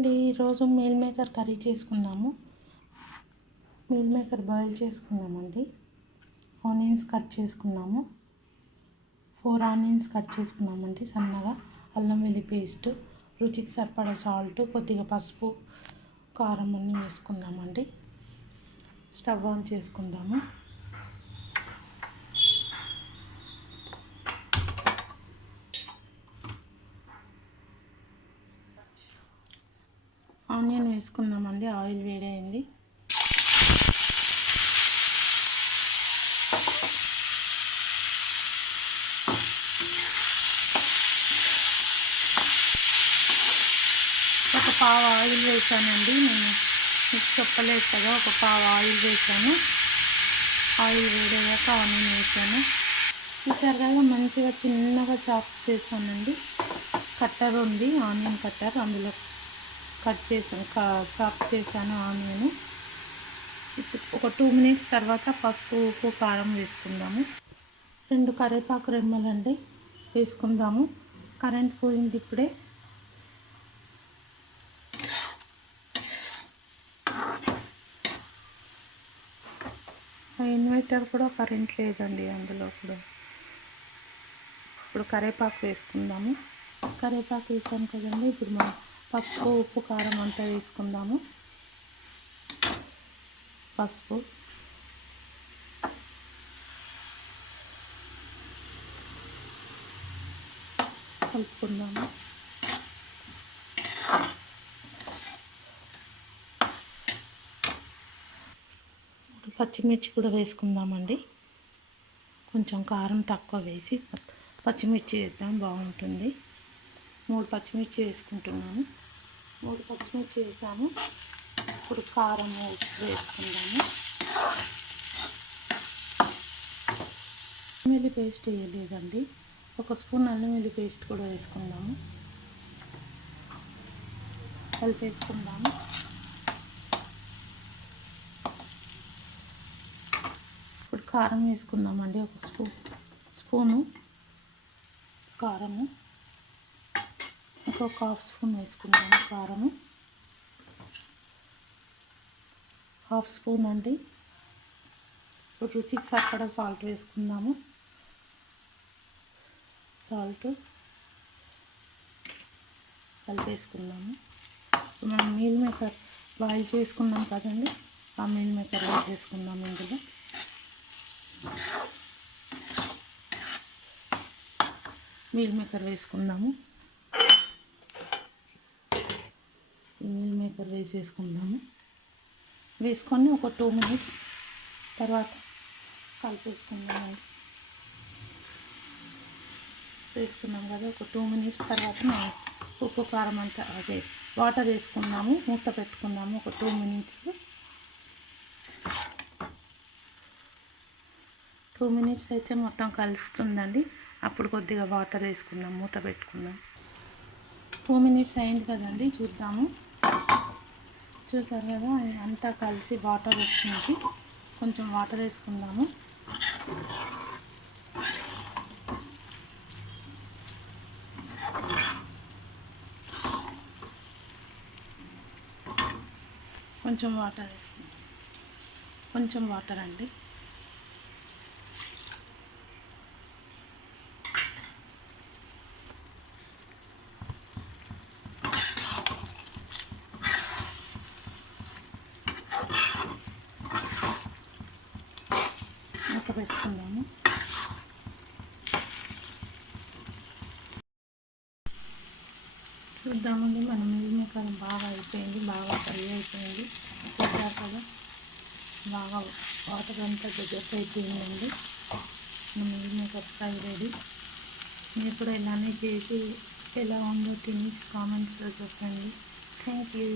అండి, ఈరోజు meal maker curry చేసుకుందాము. మీల్ మేకర్ బాయిల్ చేసుకున్నామండి. ఆనియన్స్ కట్ చేసుకున్నాము. 4 ఆనియన్స్ కట్ చేసుకున్నామండి సన్నగా. అల్లం వెల్లుల్లి పేస్ట్, రుచికి సరిపడా సాల్ట్, కొద్దిగా పసుపు, కారం అన్నీ వేసుకుందామండి. స్టవ్ ఆన్ చేసుకుందాము. ఆనియన్ వేసుకుందామండి. ఆయిల్ వేడైంది. ఒక పావు ఆయిల్ వేసానండి. నేను మీకు చెప్పలేదు కదా, ఒక పావు ఆయిల్ వేసాను. ఆయిల్ వేడయ్యాక ఆనియన్ వేసాను. చూసారు కదా, మంచిగా చిన్నగా చాప్ చేసానండి. కట్టర్ ఉంది, ఆనియన్ కట్టర్, అందులో కట్ చేసాను, చాప్ చేశాను ఆనియన్. ఇప్పుడు ఒక 2 మినిట్స్ తర్వాత పసుపు, ఉప్పు, కారం వేసుకుందాము. 2 కరివేపాకు రెమ్మలండి వేసుకుందాము. కరెంట్ పోయింది ఇప్పుడే. ఇన్వర్టర్ కూడా కరెంట్ లేదండి అందులో కూడా. ఇప్పుడు కరివేపాకు వేసుకుందాము. కరివేపాకు వేసాను కదండి. ఇప్పుడు మనం పసుపు, ఉప్పు, కారం అంతా వేసుకుందాము. పసుపు, కలుపుకుందాము. పచ్చిమిర్చి కూడా వేసుకుందామండి. కొంచెం కారం తక్కువ వేసి పచ్చిమిర్చి వేద్దాం, బాగుంటుంది. 3 పచ్చిమిర్చి వేసుకుంటున్నాను. 3 పచ్చిమిర్చి వేసాము. ఇప్పుడు కారం, ఉప్పు వేసుకుందాము. అల్లం వెల్లుల్లి పేస్ట్ వేయలేదండి. 1 స్పూన్ అల్లం వెల్లుల్లి పేస్ట్ కూడా వేసుకుందాము. కలిపేసుకుందాము. ఇప్పుడు కారం వేసుకుందామండి. 1 స్పూను కారము, ఇంకొక 1/2 స్పూన్ వేసుకుందాము కారము. 1/2 స్పూన్ అండి. ఇప్పుడు రుచికి సరిపడా సాల్ట్ వేసుకుందాము. సాల్ట్ కలిపేసుకుందాము. ఇప్పుడు మనం మీల్ మేకర్ బాయిల్ చేసుకున్నాం కదండి, ఆ మీల్ మేకర్ వేసేసుకుందాము. ఇందులో మీల్ మేకర్ వేసుకుందాము. మీల్ మేకర్ వేసేసుకుందాము. వేసుకొని ఒక 2 మినిట్స్ తర్వాత కలిపేసుకుందామండి. వేసుకున్నాం కదా, ఒక 2 మినిట్స్ తర్వాత మనం ఉప్పు, కారం అంతా అదే వాటర్ వేసుకుందాము. మూత పెట్టుకుందాము ఒక 2 మినిట్స్. 2 మినిట్స్ అయితే మొత్తం కలుస్తుందండి. అప్పుడు కొద్దిగా వాటర్ వేసుకుందాం, మూత పెట్టుకుందాం. 2 మినిట్స్ అయింది కదండి, చూద్దాము. చూసారు కదా, అంతా కలిసి వాటర్ వస్తుంది. కొంచెం వాటర్ వేసుకుందాము. కొంచెం వాటర్ వేసుకుందాం. కొంచెం వాటర్ అండి. మూత పెట్టుకుందాము. చూద్దామండి. మన మీల్ మేకర్ బాగా అయిపోయింది, బాగా ఫ్రై అయిపోయింది. చూద్దాం కదా, బాగా వాటర్ అంతా దగ్గరకు అయిపోయిందండి. మన మీల్ మేకర్ ఫ్రై రెడీ. మీరు కూడా ఇలానే చేసి ఎలా ఉందో తిని కామెంట్స్లో చెప్పండి. Thank you.